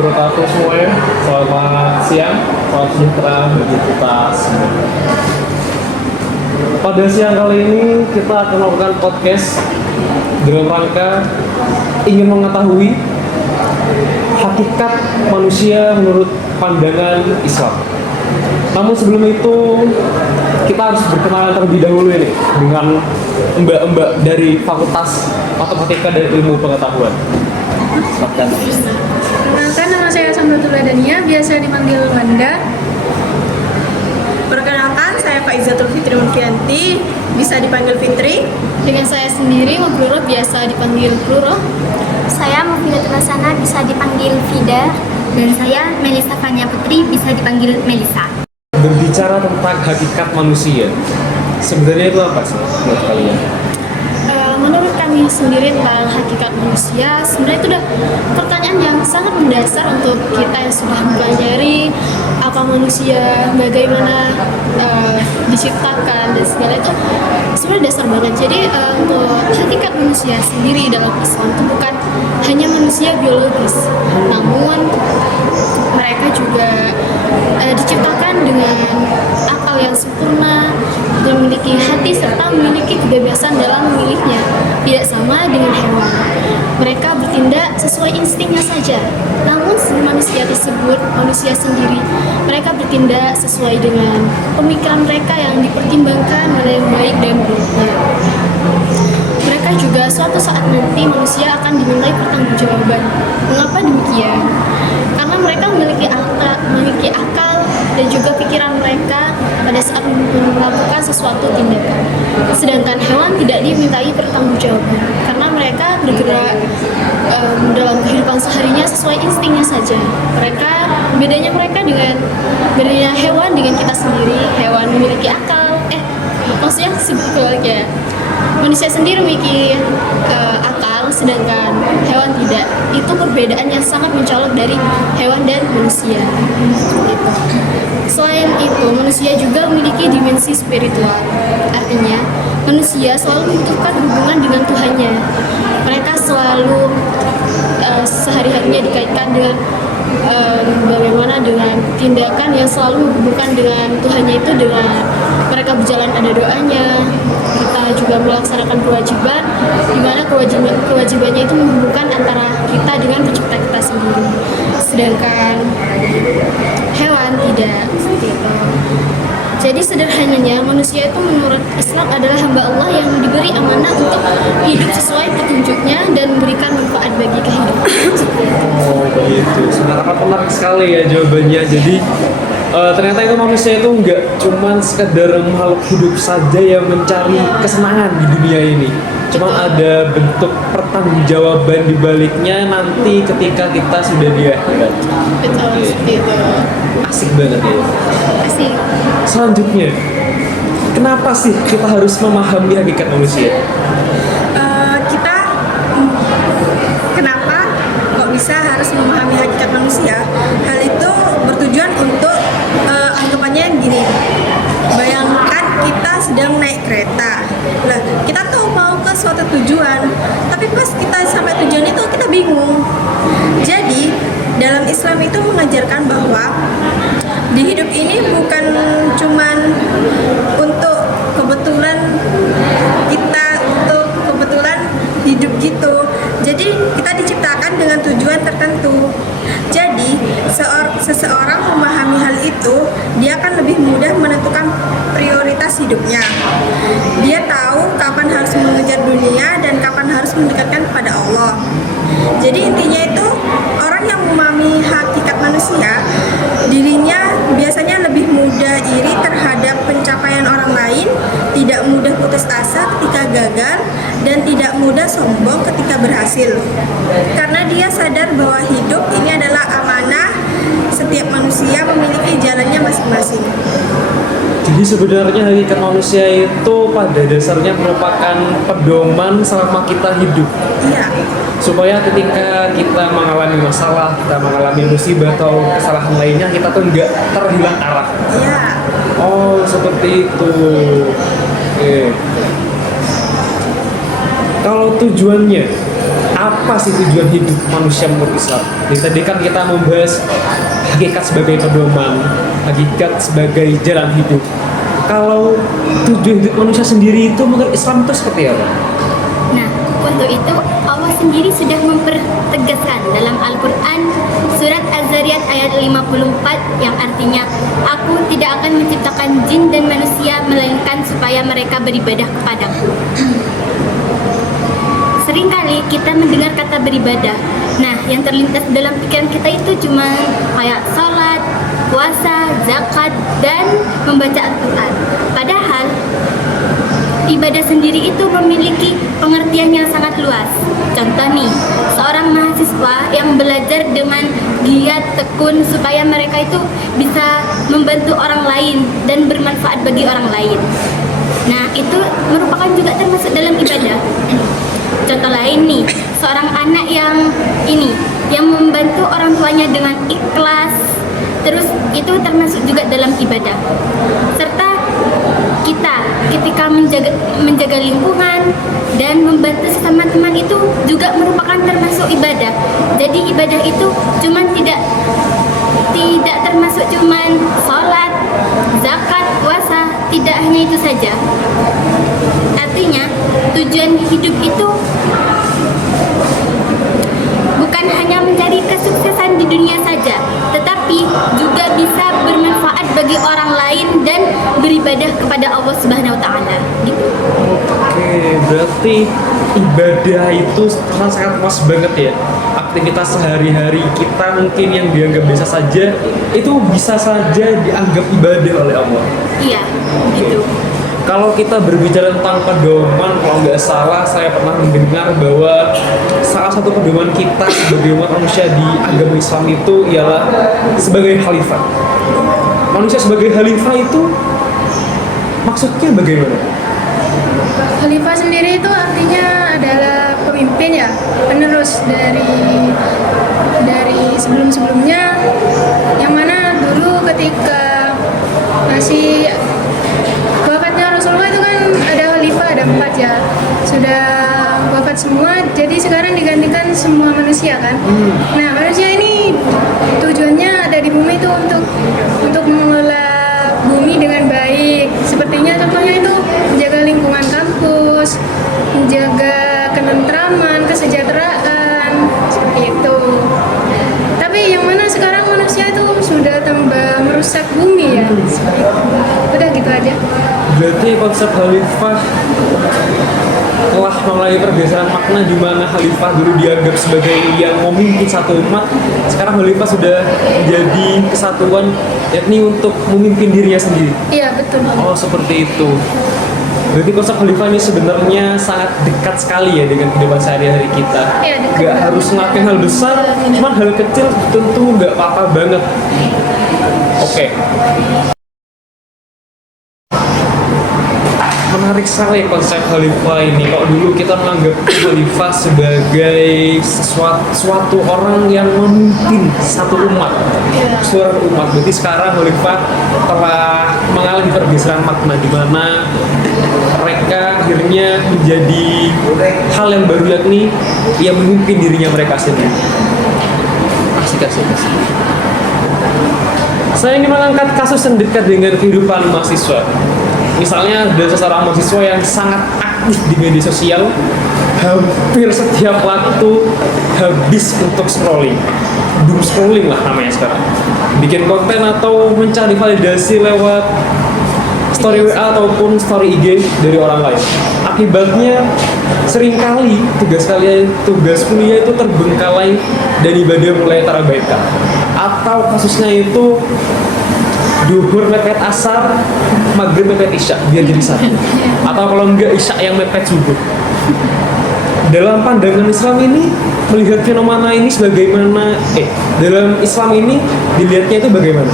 wabarakatuh semuanya. Selamat siang, selamat sejahtera bagi kita semua. Pada siang kali ini kita akan melakukan podcast dalam rangka ingin mengetahui hakikat manusia menurut pandangan Islam. Namun sebelum itu kita harus berkenalan terlebih dahulu ini dengan mbak-mbak dari Fakultas Matematika dan Ilmu Pengetahuan. Perkenalkan, nama saya Samratullah Dania, biasa dipanggil Wanda. Perkenalkan, saya Faizatul Fitri Mulkianti, bisa dipanggil Fitri. Dengan saya sendiri, Mabrurah, biasa dipanggil Pluro. Saya Mufidatul Hasanah, bisa dipanggil Fida. Dan saya Melisa Fania Putri, bisa dipanggil Melisa. Berbicara tentang hakikat manusia, sebenarnya itu apa sih menurut kalian? Menurut kami sendiri tentang hakikat manusia, sebenarnya itu udah pertanyaan yang sangat mendasar untuk kita yang sudah mempelajari apa manusia, bagaimana diciptakan dan segala itu sebenarnya dasar banget. Jadi untuk hakikat manusia sendiri dalam Islam itu bukan hanya manusia biologis, namun mereka juga diciptakan dengan akal yang sempurna, memiliki hati serta memiliki kebebasan dalam memilihnya. Tidak sama dengan hewan. Mereka bertindak sesuai instingnya saja. Namun manusia tersebut, manusia sendiri, mereka bertindak sesuai dengan pemikiran mereka yang dipertimbangkan mana yang baik dan buruknya. Mereka juga suatu saat nanti manusia akan dimintai pertanggungjawaban. Mengapa demikian? Karena mereka memiliki akal dan juga pikiran mereka pada saat melakukan sesuatu tindakan. Sedangkan hewan tidak dimintai pertanggungjawaban karena mereka bergerak dalam kehidupan seharinya sesuai instingnya saja. Bedanya hewan dengan kita sendiri. Hewan memiliki akal, maksudnya sebaliknya. Manusia sendiri memiliki akal, sedangkan hewan tidak. Itu perbedaan yang sangat mencolok dari hewan dan manusia. Gitu. Selain itu, manusia juga memiliki dimensi spiritual. Artinya, manusia selalu membutuhkan hubungan dengan Tuhannya. Mereka selalu sehari-harinya dikaitkan dengan bagaimana dengan tindakan yang selalu menghubungkan dengan Tuhannya itu dengan mereka berjalan ada doanya. Kita juga melaksanakan kewajiban di mana kewajibannya itu menghubungkan antara kita dengan pencipta kita sendiri. Sedangkan hewan tidak seperti itu. Jadi sederhananya manusia itu menurut Islam adalah hamba Allah yang diberi amanah untuk hidup sesuai petunjuknya dan memberikan manfaat bagi kehidupan. Oh begitu, sangat menarik sekali ya jawabannya. Jadi ternyata itu manusia itu nggak cuman sekedar makhluk hidup saja yang mencari kesenangan di dunia ini. Cuma ada bentuk pertanggungjawaban di baliknya nanti ketika kita sudah di akhirat. Betul, seperti itu. Asik banget ya. Asik. Selanjutnya, kenapa sih kita harus memahami hakikat manusia? Kenapa kok bisa harus memahami hakikat manusia? Hal itu bertujuan untuk anggapannya gini. Bayangkan kita sedang naik kereta. Lah, kita tuh mau ke suatu tujuan, tapi pas kita sampai tujuan itu kita bingung. Jadi, dalam Islam itu mengajarkan bahwa di hidup ini bukan cuman untuk kebetulan hidup gitu. Jadi kita diciptakan dengan tujuan tertentu. Jadi seseorang memahami hal itu, dia akan lebih mudah menentukan prioritas hidupnya. Dia tahu kapan harus mengejar dunia dan kapan harus mendekatkan kepada Allah. Jadi intinya itu orang yang memahami hakikat manusia, dirinya biasanya lebih mudah iri terhadap pencapaian orang lain, tidak mudah putus asa ketika gagal, dan tidak mudah sombong ketika berhasil. Karena dia sadar bahwa hidup ini adalah amanah, setiap manusia memiliki jalannya masing-masing. Jadi sebenarnya hakikat manusia itu pada dasarnya merupakan pedoman selama kita hidup. Iya. Supaya ketika kita mengalami masalah, kita mengalami musibah atau kesalahan lainnya, kita tuh nggak terhilang arah. Iya. Oh, seperti itu. Oke. Kalau tujuannya apa sih tujuan hidup manusia menurut Islam? Jadi tadi kan kita membahas hakikat sebagai pedoman, hakikat sebagai jalan hidup. Kalau tujuan hidup manusia sendiri itu menurut Islam itu seperti apa? Nah, untuk itu Allah sendiri sudah mempertegaskan dalam Al-Quran surat Az-Zariyat ayat 54 yang artinya, aku tidak akan menciptakan jin dan manusia melainkan supaya mereka beribadah kepadaku. Seringkali kita mendengar kata beribadah. Nah, yang terlintas dalam pikiran kita itu cuma kayak sholat, puasa, zakat, dan membaca Al-Quran. Padahal ibadah sendiri itu memiliki pengertian yang sangat luas. Contoh nih, seorang mahasiswa yang belajar dengan giat tekun supaya mereka itu bisa membantu orang lain dan bermanfaat bagi orang lain. Nah, itu merupakan juga termasuk dalam ibadah. Contoh lain nih, seorang anak yang membantu orang tuanya dengan ikhlas, terus itu termasuk juga dalam ibadah. Serta kita ketika menjaga lingkungan dan membantu sesama teman itu juga merupakan termasuk ibadah. Jadi ibadah itu tidak termasuk cuman sholat, zakat, puasa, tidak hanya itu saja. Artinya tujuan hidup itu bukan hanya mencari kesuksesan di dunia saja, tetapi juga bisa bermanfaat bagi orang lain dan beribadah kepada Allah Subhanahu wa taala gitu. Oke, berarti ibadah itu sangat luas banget ya. Aktivitas sehari-hari kita mungkin yang dianggap biasa saja itu bisa saja dianggap ibadah oleh Allah. Iya, gitu. Kalau kita berbicara tentang pedoman, kalau nggak salah saya pernah mendengar bahwa salah satu pedoman kita sebagai umat manusia di agama Islam itu ialah sebagai khalifah. Manusia sebagai khalifah itu maksudnya bagaimana? Khalifah sendiri itu artinya adalah pemimpin ya, penerus dari sebelum-sebelumnya, yang mana dulu ketika masih wafatnya Rasulullah itu kan ada khalifah, ada 4 ya, sudah wafat semua, jadi sekarang digantikan semua manusia kan. Nah, manusia ini tujuannya ada di bumi itu untuk mengelola bumi dengan baik. Sepertinya contohnya itu menjaga lingkungan kampus, menjaga ketentraman, kesejahteraan, seperti itu. Tapi yang mana sekarang manusia itu sudah tambah merusak bumi ya. Seperti itu. Udah gitu aja. Berarti konsep khalifah telah mulai pergeseran makna di mana khalifah dulu dianggap sebagai yang memimpin satu umat, sekarang khalifah sudah menjadi kesatuan, yakni untuk memimpin dirinya sendiri. Iya, betul. Oh, seperti itu. Berarti konsep khalifah ini sebenarnya sangat dekat sekali ya dengan kehidupan sehari-hari kita. Iya, dekat Gak banget. harus ngelakuin hal besar, cuman hal kecil tentu nggak apa-apa banget. Oke. Menarik sekali konsep khalifah ini. Kalau dulu kita menganggap khalifah sebagai suatu orang yang memimpin satu umat, suatu umat. Berarti sekarang khalifah telah mengalami pergeseran makna di mana mereka akhirnya menjadi hal yang baru, yakni ia memimpin dirinya mereka sendiri. Asik. Saya ingin mengangkat kasus yang dekat dengan kehidupan mahasiswa. Misalnya ada seorang mahasiswa yang sangat aktif di media sosial, hampir setiap waktu habis untuk scrolling, doom scrolling lah namanya sekarang, bikin konten atau mencari validasi lewat story WA ataupun story IG dari orang lain. Akibatnya seringkali tugas kuliah itu terbengkalai dan ibadah mulai terabaikan. Atau kasusnya itu duhur mepet asar, maghrib mepet isya, biar jadi satu. Atau kalau enggak isya yang mepet subuh. Dalam pandangan Islam ini melihat fenomena ini sebagaimana? Dalam Islam ini dilihatnya itu bagaimana?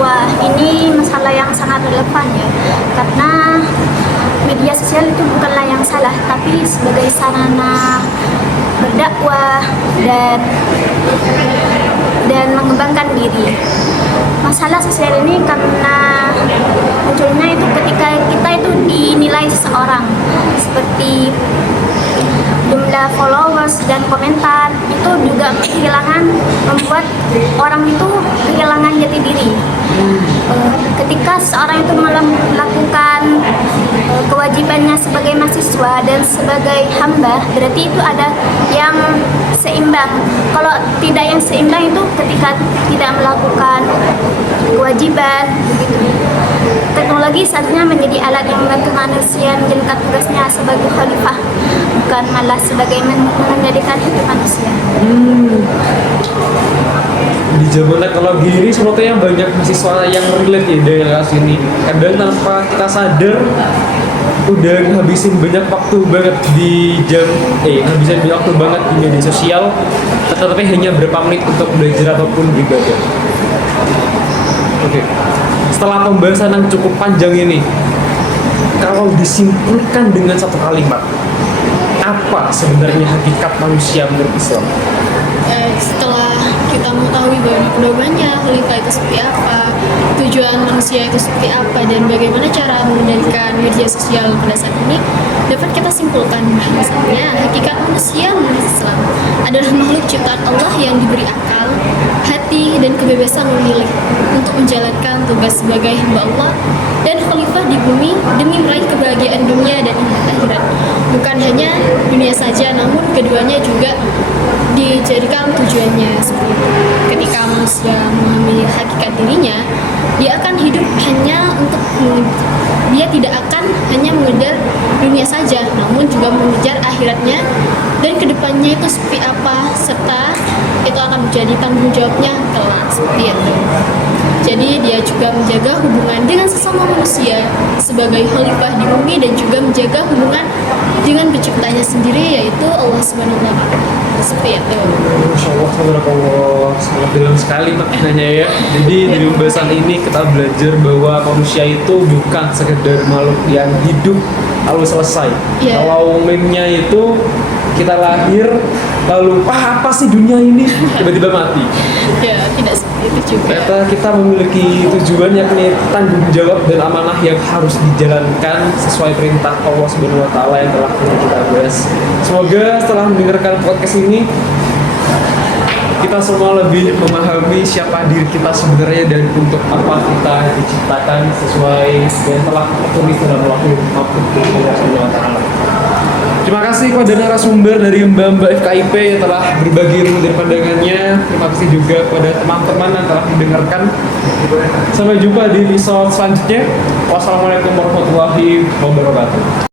Wah, ini masalah yang sangat relevan ya, karena media sosial itu bukanlah yang salah, tapi sebagai sarana berdakwah dan mengembangkan diri. Masalah sosial ini karena munculnya itu ketika kita itu dinilai seseorang, seperti jumlah followers dan komentar itu juga membuat orang itu kehilangan jati diri. Ketika seorang itu melakukan kewajibannya sebagai mahasiswa dan sebagai hamba, berarti itu ada yang seimbang. Kalau tidak yang seimbang itu ketika tidak melakukan kewajiban begitu. Teknologi seharusnya menjadi alat yang membantu manusia menjalankan tugasnya sebagai khalifah, bukan malah sebagai menjadikan hidup manusia. Di zaman teknologi ini sebetulnya banyak mahasiswa yang relate ya dengan kasus ini. Kadang tanpa kita sadar udah ngabisin banyak waktu banget di ngabisin banyak waktu banget di media sosial, tetapi hanya berapa menit untuk belajar ataupun beribadah. Oke. Setelah pembahasan yang cukup panjang ini, kalau disimpulkan dengan satu kalimat, apa sebenarnya hakikat manusia menurut Islam? Setelah kita mengetahui bahwa pedomannya khalifah itu seperti apa, tujuan manusia itu seperti apa, dan bagaimana cara mengendalikan media sosial pada saat ini, dapat kita simpulkan bahwasanya hakikat manusia menurut Islam adalah makhluk ciptaan Allah yang diberi akal, hati, dan kebebasan memilih untuk menjalankan tugas sebagai hamba Allah dan khalifah di bumi demi meraih kebahagiaan dunia dan akhirat. Bukan hanya dunia saja, namun keduanya juga dijadikan tujuannya seperti itu. Ketika manusia memahami hakikat dirinya, dia akan hidup hanya dia tidak akan hanya mengejar dunia saja, namun juga mengejar akhiratnya dan kedepannya itu seperti apa, serta itu akan menjadi tanggung jawabnya kelak seperti itu. Jadi dia juga menjaga hubungan dengan sesama manusia sebagai khalifah di bumi dan juga menjaga hubungan dengan penciptanya sendiri, yaitu Allah Subhanahu wa Ta'ala. Seperti itu. Masya Allah, tabarakallah, sangat dalam sekali maknanya ya. Jadi dari pembahasan ini kita belajar bahwa manusia itu bukan sekedar makhluk yang hidup lalu selesai. Yeah. Kalau meme-nya itu kita lahir lalu apa sih dunia ini, tiba-tiba mati. Ya, tidak seperti itu juga. Ternyata kita memiliki tujuan, yakni tanggung jawab dan amanah yang harus dijalankan sesuai perintah Allah Subhanahu wa Ta'ala yang telah kita bahas. Semoga setelah mendengarkan podcast ini kita semua lebih memahami siapa diri kita sebenarnya dan untuk apa kita diciptakan sesuai yang telah tertulis dalam Lauhul Mahfuz Allah Subhanahu wa Ta'ala. Terima kasih kepada narasumber dari Mbak FKIP yang telah berbagi ilmu dan pandangannya. Terima kasih juga kepada teman-teman yang telah mendengarkan. Sampai jumpa di episode selanjutnya. Wassalamualaikum warahmatullahi wabarakatuh.